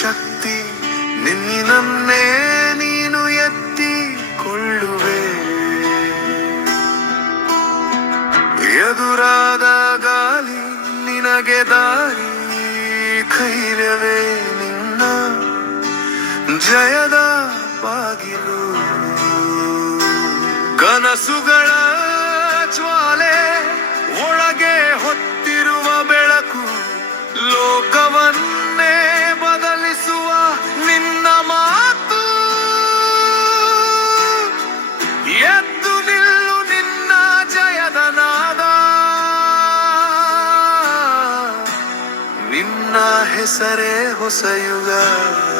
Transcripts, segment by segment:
ಶಕ್ತಿ ನಿನ್ನನ್ನೇ ನೀನು ಎತ್ತಿಕೊಳ್ಳುವೆ ಎದುರಾದ ಗಾಲಿ ನಿನಗೆ ದಾರಿ ಕೈರವೇ ನಿನ್ನ ಜಯದ ಬಾಗಿಲು. ಕನಸುಗಳ ಜ್ವಾಲೆ ना है सरे हो सयुगा।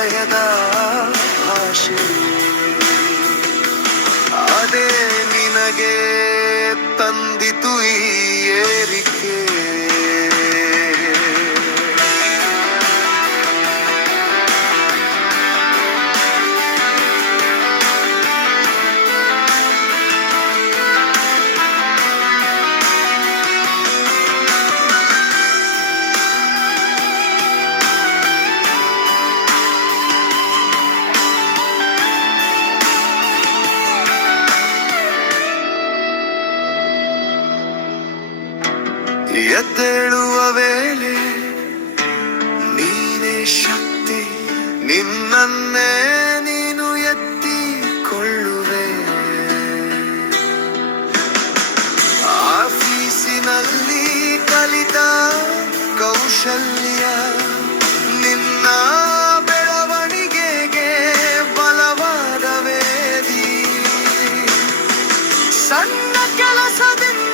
ജയദാശി അതേ ಎದ್ದೇಳುವ ವೇಳೆ ನೀನೇ ಶಕ್ತಿ, ನಿನ್ನನ್ನೇ ನೀನು ಎತ್ತಿಕೊಳ್ಳುವೆ. ಆಫೀಸಿನಲ್ಲಿ ಕಲಿತ ಕೌಶಲ್ಯ ನಿನ್ನ ಬೆಳವಣಿಗೆಗೆ ಬಲವಾದ ವೇದಿ. ಸಣ್ಣ ಕೆಲಸದಿಂದ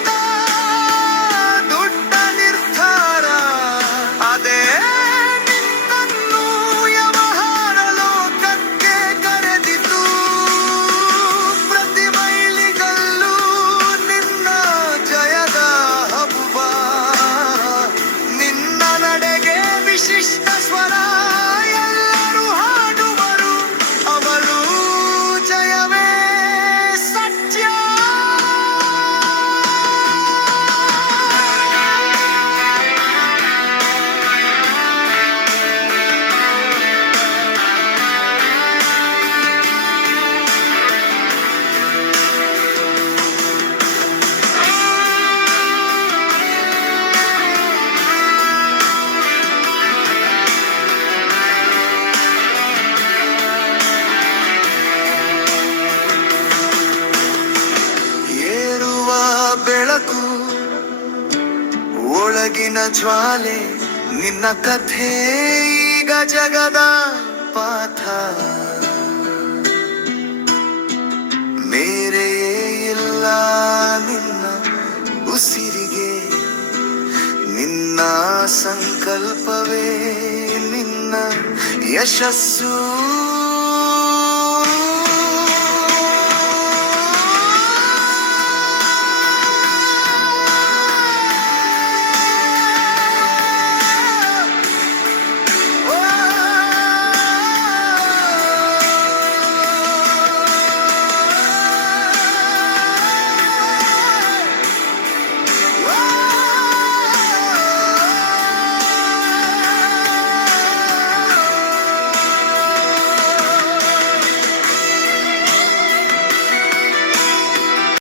ಒಳಗಿನ ಜ್ವಾಲೆ, ನಿನ್ನ ಕಥೆ ಈಗ ಜಗದ ಪಾಠ ಬೇರೆಯೇ ಇಲ್ಲ ನಿನ್ನ ಉಸಿರಿಗೆ, ನಿನ್ನ ಸಂಕಲ್ಪವೇ ನಿನ್ನ ಯಶಸ್ಸು.